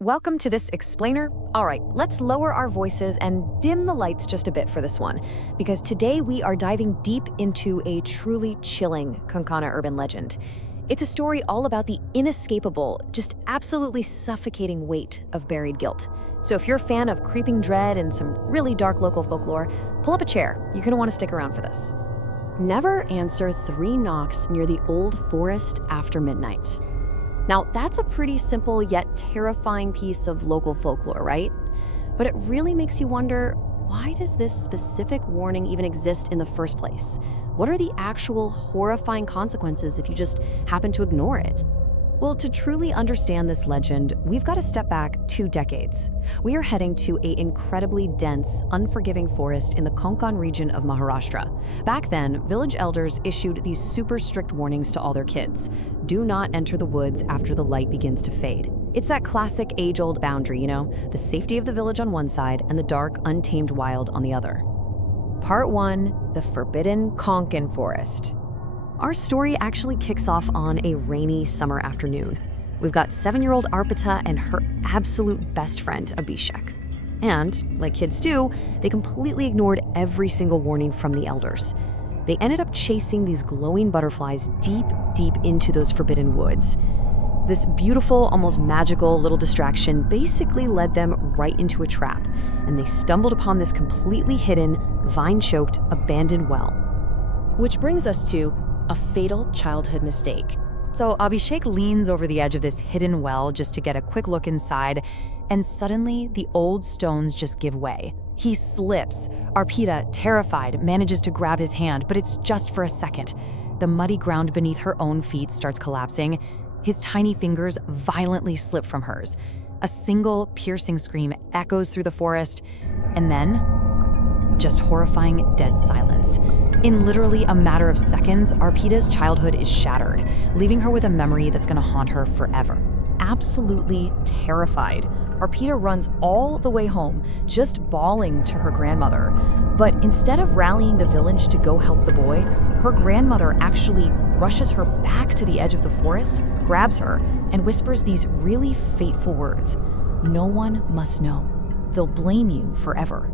Welcome to this explainer. All right, let's lower our voices and dim the lights just a bit for this one, because today we are diving deep into a truly chilling Konkan urban legend. It's a story all about the inescapable, just absolutely suffocating weight of buried guilt. So if you're a fan of creeping dread and some really dark local folklore, pull up a chair. You're gonna want to stick around for this. Never answer 3 knocks near the old forest after midnight. Now, that's a pretty simple yet terrifying piece of local folklore, right? But it really makes you wonder, why does this specific warning even exist in the first place? What are the actual horrifying consequences if you just happen to ignore it? Well, to truly understand this legend, we've got to step back 2 decades. We are heading to an incredibly dense, unforgiving forest in the Konkan region of Maharashtra. Back then, village elders issued these super strict warnings to all their kids. Do not enter the woods after the light begins to fade. It's that classic age-old boundary, the safety of the village on one side and the dark, untamed wild on the other. Part 1, the Forbidden Konkan Forest. Our story actually kicks off on a rainy summer afternoon. We've got 7-year-old Arpita and her absolute best friend, Abhishek. And, like kids do, they completely ignored every single warning from the elders. They ended up chasing these glowing butterflies deep, deep into those forbidden woods. This beautiful, almost magical little distraction basically led them right into a trap, and they stumbled upon this completely hidden, vine-choked, abandoned well. Which brings us to a fatal childhood mistake. So Abhishek leans over the edge of this hidden well just to get a quick look inside, and suddenly the old stones just give way. He slips. Arpita, terrified, manages to grab his hand, but it's just for a second. The muddy ground beneath her own feet starts collapsing. His tiny fingers violently slip from hers. A single piercing scream echoes through the forest, and then just horrifying dead silence. In literally a matter of seconds, Arpita's childhood is shattered, leaving her with a memory that's gonna haunt her forever. Absolutely terrified, Arpita runs all the way home, just bawling to her grandmother. But instead of rallying the village to go help the boy, her grandmother actually rushes her back to the edge of the forest, grabs her, and whispers these really fateful words. "No one must know. They'll blame you forever."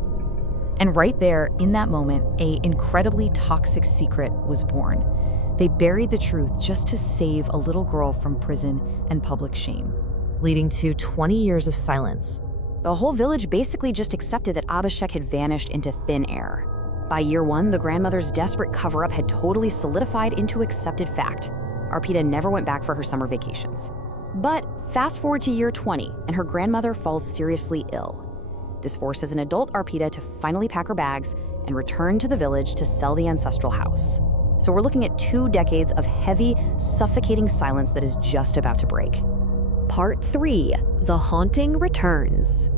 And right there, in that moment, an incredibly toxic secret was born. They buried the truth just to save a little girl from prison and public shame, leading to 20 years of silence. The whole village basically just accepted that Abhishek had vanished into thin air. By year 1, the grandmother's desperate cover-up had totally solidified into accepted fact. Arpita never went back for her summer vacations. But fast forward to year 20, and her grandmother falls seriously ill. This forces an adult Arpita to finally pack her bags and return to the village to sell the ancestral house. So we're looking at 2 decades of heavy, suffocating silence that is just about to break. Part 3, the haunting returns.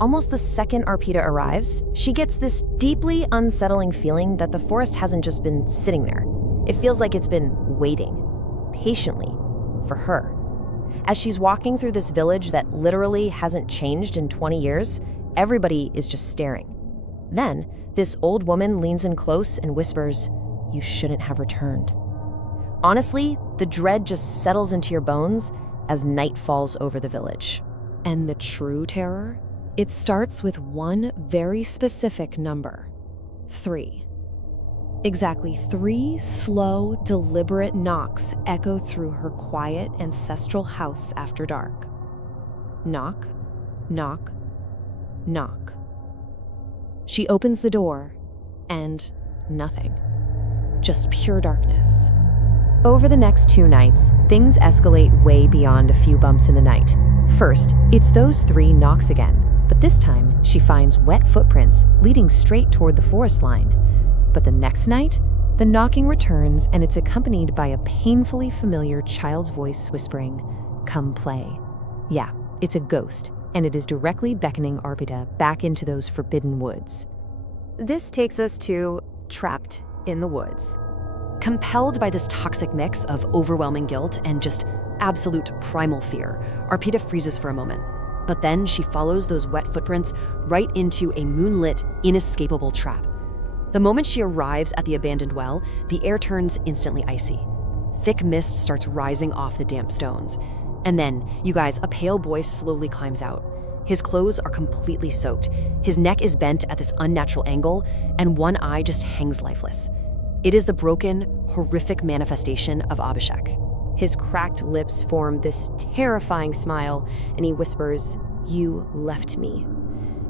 Almost the second Arpita arrives, she gets this deeply unsettling feeling that the forest hasn't just been sitting there. It feels like it's been waiting, patiently, for her. As she's walking through this village that literally hasn't changed in 20 years, everybody is just staring. Then, this old woman leans in close and whispers, "You shouldn't have returned." Honestly, the dread just settles into your bones as night falls over the village. And the true terror? It starts with one very specific number: 3. Exactly 3 slow, deliberate knocks echo through her quiet, ancestral house after dark. Knock, knock, knock. She opens the door, and nothing. Just pure darkness. Over the next 2 nights, things escalate way beyond a few bumps in the night. First, it's those 3 knocks again, but this time she finds wet footprints leading straight toward the forest line. But the next night, the knocking returns, and it's accompanied by a painfully familiar child's voice whispering, "Come play." Yeah, it's a ghost, and it is directly beckoning Arpita back into those forbidden woods. This takes us to trapped in the woods. Compelled by this toxic mix of overwhelming guilt and just absolute primal fear, Arpita freezes for a moment. But then she follows those wet footprints right into a moonlit, inescapable trap. The moment she arrives at the abandoned well, the air turns instantly icy. Thick mist starts rising off the damp stones. And then, you guys, a pale boy slowly climbs out. His clothes are completely soaked. His neck is bent at this unnatural angle, and one eye just hangs lifeless. It is the broken, horrific manifestation of Abhishek. His cracked lips form this terrifying smile, and he whispers, "You left me."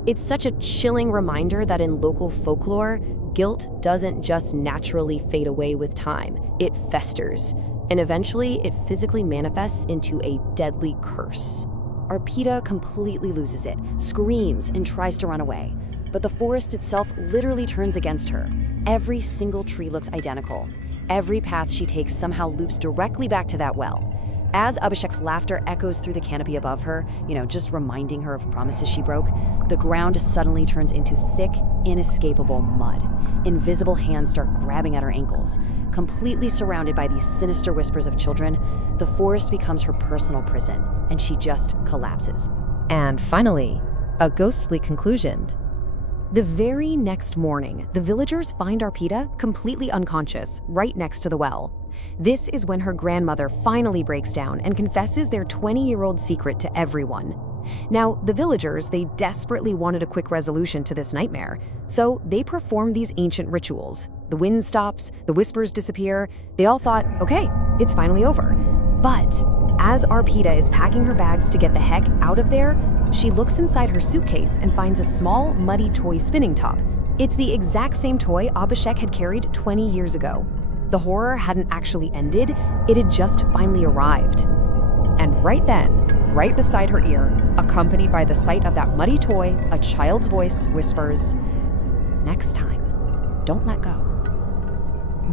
It's such a chilling reminder that in local folklore, guilt doesn't just naturally fade away with time. It festers, and eventually it physically manifests into a deadly curse. Arpita completely loses it, screams, and tries to run away. But the forest itself literally turns against her. Every single tree looks identical. Every path she takes somehow loops directly back to that well. As Abhishek's laughter echoes through the canopy above her, just reminding her of promises she broke, the ground suddenly turns into thick, inescapable mud. Invisible hands start grabbing at her ankles. Completely surrounded by these sinister whispers of children, the forest becomes her personal prison, and she just collapses. And finally, a ghostly conclusion. The very next morning, the villagers find Arpita completely unconscious, right next to the well. This is when her grandmother finally breaks down and confesses their 20-year-old secret to everyone. Now, the villagers, they desperately wanted a quick resolution to this nightmare, so they performed these ancient rituals. The wind stops, the whispers disappear. They all thought, okay, it's finally over. But as Arpita is packing her bags to get the heck out of there, she looks inside her suitcase and finds a small, muddy toy spinning top. It's the exact same toy Abhishek had carried 20 years ago. The horror hadn't actually ended, it had just finally arrived. And right then, right beside her ear, accompanied by the sight of that muddy toy, a child's voice whispers, "Next time, don't let go."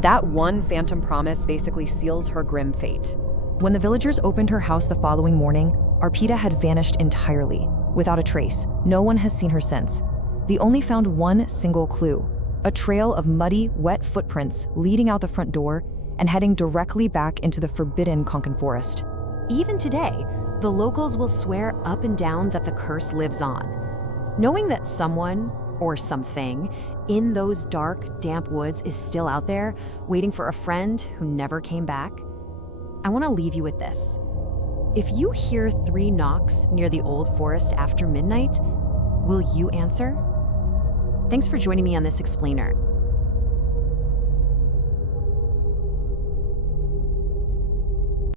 That one phantom promise basically seals her grim fate. When the villagers opened her house the following morning, Arpita had vanished entirely, without a trace. No one has seen her since. They only found one single clue, a trail of muddy, wet footprints leading out the front door and heading directly back into the forbidden Konkan forest. Even today, the locals will swear up and down that the curse lives on. Knowing that someone, or something, in those dark, damp woods is still out there, waiting for a friend who never came back, I want to leave you with this. If you hear 3 knocks near the old forest after midnight, will you answer? Thanks for joining me on this explainer.